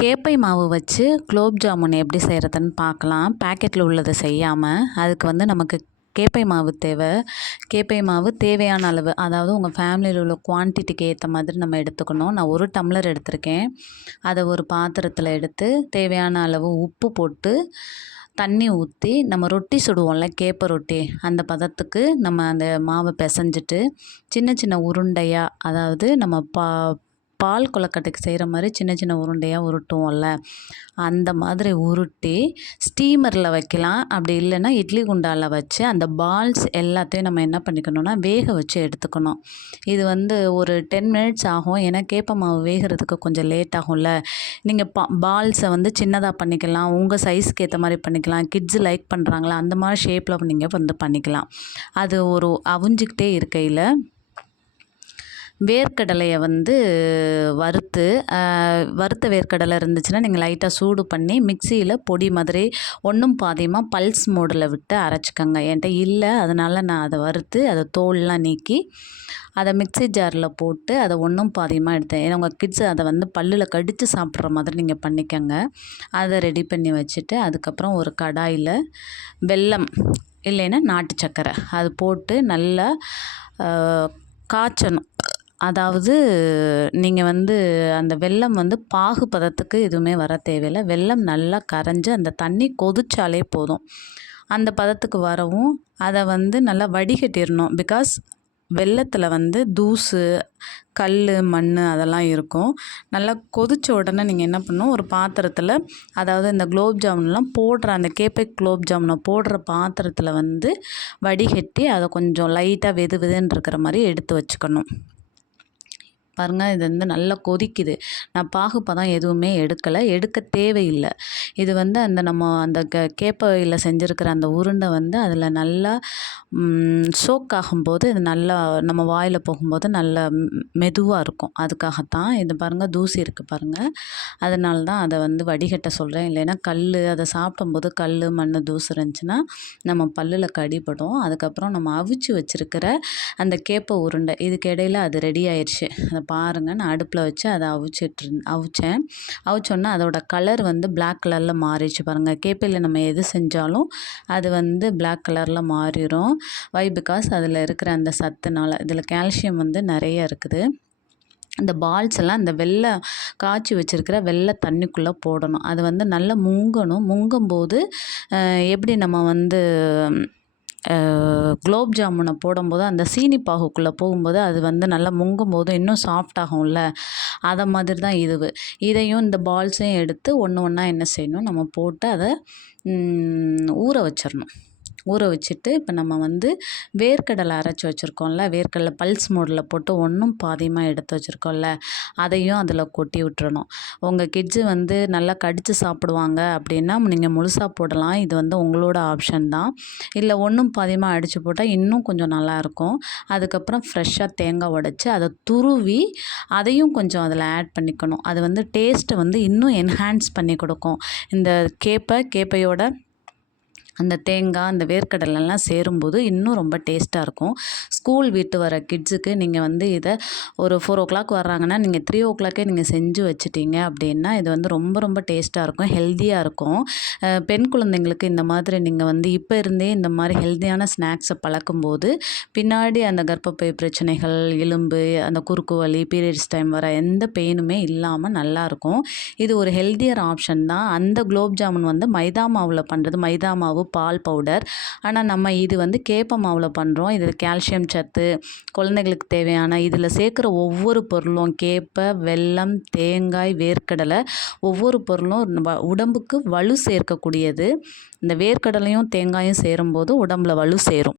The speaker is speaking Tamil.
கேப்பை மாவு வச்சு குலோப் ஜாமுன் எப்படி செய்கிறதுன்னு பார்க்கலாம். பேக்கெட்டில் உள்ளதை செய்யாமல் அதுக்கு வந்து நமக்கு கேப்பை மாவு தேவை. கேப்பை மாவு தேவையான அளவு, அதாவது உங்கள் ஃபேமிலியில் உள்ள குவான்டிட்டிக்கு ஏற்ற மாதிரி நம்ம எடுத்துக்கணும். நான் 1 டம்ளர் எடுத்திருக்கேன். அதை ஒரு பாத்திரத்தில் எடுத்து தேவையான அளவு உப்பு போட்டு தண்ணி ஊற்றி நம்ம ரொட்டி சுடுவோம்ல, கேப்பை ரொட்டி, அந்த பதத்துக்கு நம்ம அந்த மாவை பிசைஞ்சிட்டு சின்ன சின்ன உருண்டையாக, அதாவது நம்ம பால் கொழுக்கட்டைக்கு செய்கிற மாதிரி சின்ன சின்ன உருண்டையாக உருட்டுவோம்ல, அந்த மாதிரி உருட்டி ஸ்டீமரில் வைக்கலாம். அப்படி இல்லைன்னா இட்லி குண்டாவில் வச்சு அந்த பால்ஸ் எல்லாத்தையும் நம்ம என்ன பண்ணிக்கணும்னா வேக வச்சு எடுத்துக்கணும். இது வந்து ஒரு 10 மினிட்ஸ் ஆகும். ஏன்னா கேப்பை மாவு வேகிறதுக்கு கொஞ்சம் லேட் ஆகும்ல. நீங்கள் பால்ஸை வந்து சின்னதாக பண்ணிக்கலாம், உங்கள் சைஸ்க்கு ஏற்ற மாதிரி பண்ணிக்கலாம். கிட்ஸு லைக் பண்ணுறாங்களா அந்த மாதிரி ஷேப்பில் நீங்கள் வந்து பண்ணிக்கலாம். அது ஒரு அவிஞ்சிக்கிட்டே இருக்கையில் வேர்க்கடலையை வந்து வறுத்த வேர்க்கடலை இருந்துச்சுன்னா நீங்கள் லைட்டாக சூடு பண்ணி மிக்சியில் பொடி மாதிரி ஒன்றும் பாதியமாக பல்ஸ் மோடில் விட்டு அரைச்சிக்கோங்க. என்கிட்ட இல்லை, அதனால் நான் அதை வறுத்து அதை தோல்லாம் நீக்கி அதை மிக்சி ஜாரில் போட்டு அதை ஒன்றும் பாதியமாக எடுத்தேன். ஏன்னா உங்கள் கிட்ஸு அதை வந்து பல்லில் கடித்து சாப்பிட்ற மாதிரி நீங்கள் பண்ணிக்கோங்க. அதை ரெடி பண்ணி வச்சுட்டு அதுக்கப்புறம் ஒரு கடாயில் வெல்லம் இல்லைன்னா நாட்டு சர்க்கரை அது போட்டு நல்லா காய்ச்சணும். அதாவது நீங்கள் வந்து அந்த வெல்லம் வந்து பாகு பதத்துக்கு எதுவுமே வர தேவையில்லை. வெல்லம் நல்லா கரைஞ்சி அந்த தண்ணி கொதிச்சாலே போதும். அந்த பதத்துக்கு வரவும் அதை வந்து நல்லா வடிகட்டிடணும். பிகாஸ் வெல்லத்தில் வந்து தூசு, கல், மண் அதெல்லாம் இருக்கும். நல்லா கொதித்த உடனே நீங்கள் என்ன பண்ணணும், ஒரு பாத்திரத்தில், அதாவது இந்த குலோப் ஜாமுன்லாம் போடுற அந்த கேப்பை குலோப் ஜாமுனை போடுற பாத்திரத்தில் வந்து வடிகட்டி அதை கொஞ்சம் லைட்டாக வெது வெதுன்னு இருக்கிற மாதிரி எடுத்து வச்சுக்கணும். பாருங்கள், இது வந்து நல்லா கொதிக்குது. நான் பாகுப்பதம் எதுவுமே எடுக்க தேவையில்லை. இது வந்து நம்ம அந்த கேப்பையில் செஞ்சுருக்கிற அந்த உருண்டை வந்து அதில் நல்லா சோக் ஆகும்போது இது நல்லா நம்ம வாயில் போகும்போது நல்லா மெதுவாக இருக்கும். அதுக்காகத்தான். இது பாருங்கள், தூசி இருக்குது பாருங்கள். அதனால தான் அதை வந்து வடிகட்ட சொல்கிறேன். இல்லைன்னா அதை சாப்பிடும்போது கல், மண், தூசு இருந்துச்சுன்னா நம்ம பல்லில் கடிபடும். அதுக்கப்புறம் நம்ம அவிச்சு வச்சுருக்கிற அந்த கேப்பை உருண்டை இதுக்கு இடையில் அது ரெடி ஆயிடுச்சு. அதை பாருங்கள், நான் அடுப்பில் வச்சு அதை அவிச்சோன்னா அதோட கலர் வந்து பிளாக் கலரில் மாறிடுச்சு பாருங்கள். கேப்பையில் நம்ம எது செஞ்சாலும் அது வந்து பிளாக் கலரில் மாறிடும். பிகாஸ் அதில் இருக்கிற அந்த சத்துனால. இதில் கால்சியம் வந்து நிறைய இருக்குது. அந்த பால்ஸ் எல்லாம் இந்த காய்ச்சி வச்சுருக்கிற வெள்ளை தண்ணிக்குள்ளே போடணும். அது வந்து நல்லா முங்கணும். முங்கும்போது எப்படி நம்ம வந்து குலோப் ஜாமுனை போடும்போது அந்த சீனி பாகுக்குள்ளே போகும்போது அது வந்து நல்லா முங்கும்போது இன்னும் சாஃப்ட் ஆகும்ல, அதை மாதிரி தான் இதையும் இந்த பால்ஸையும் எடுத்து ஒன்று ஒன்றா என்ன செய்யணும், நம்ம போட்டு அதை ஊற வச்சிடணும். ஊற வச்சுட்டு இப்போ நம்ம வந்து வேர்க்கடலை அரைச்சி வச்சுருக்கோம்ல, வேர்க்கடலை பல்ஸ் மோடில் போட்டு ஒன்றும் பாதியமாக எடுத்து வச்சுருக்கோம்ல, அதையும் அதில் கொட்டி விட்டுறணும். உங்கள் கிட்ஸு வந்து நல்லா கடித்து சாப்பிடுவாங்க அப்படின்னா நீங்கள் முழுசாக போடலாம். இது வந்து உங்களோட ஆப்ஷன் தான். இல்லை ஒன்றும் பாதியமாக அடித்து போட்டால் இன்னும் கொஞ்சம் நல்லாயிருக்கும். அதுக்கப்புறம் ஃப்ரெஷ்ஷாக தேங்காய் உடைச்சி அதை துருவி அதையும் கொஞ்சம் அதில் ஆட் பண்ணிக்கணும். அது வந்து டேஸ்ட்டை வந்து இன்னும் என்ஹான்ஸ் பண்ணி கொடுக்கும். இந்த கேப்பையோட அந்த தேங்காய், அந்த வேர்க்கடலெல்லாம் சேரும்போது இன்னும் ரொம்ப டேஸ்ட்டாக இருக்கும். ஸ்கூல் விட்டு வர கிட்ஸுக்கு நீங்கள் வந்து இதை ஒரு 4 o'clock வர்றாங்கன்னா நீங்கள் 3 o'clockே நீங்கள் செஞ்சு வச்சுட்டீங்க அப்படின்னா இது வந்து ரொம்ப ரொம்ப டேஸ்ட்டாக இருக்கும், ஹெல்த்தியாக இருக்கும். பெண் குழந்தைங்களுக்கு இந்த மாதிரி நீங்கள் வந்து இப்போ இருந்தே இந்த மாதிரி ஹெல்த்தியான ஸ்நாக்ஸை பழக்கும்போது பின்னாடி அந்த கர்ப்பப்பை பிரச்சனைகள், எலும்பு, அந்த குறுக்கு வலி, பீரியட்ஸ் டைம் வர எந்த பெயினுமே இல்லாமல் நல்லாயிருக்கும். இது ஒரு ஹெல்த்தியர் ஆப்ஷன் தான். அந்த குலோப் ஜாமுன் வந்து மைதா மாவில் பண்ணுறது, மைதா மாவு, பால் பவுடர். ஆனால் நம்ம இது வந்து கேப்பை மாவில் பண்ணுறோம். இதில் கால்சியம் சத்து, குழந்தைகளுக்கு தேவையான இதில் சேர்க்குற ஒவ்வொரு பொருளும் கேப்பை, வெல்லம், தேங்காய், வேர்க்கடலை, ஒவ்வொரு பொருளும் உடம்புக்கு வலு சேர்க்கக்கூடியது. இந்த வேர்க்கடலையும் தேங்காயும் சேரும்போது உடம்புல வலு சேரும்.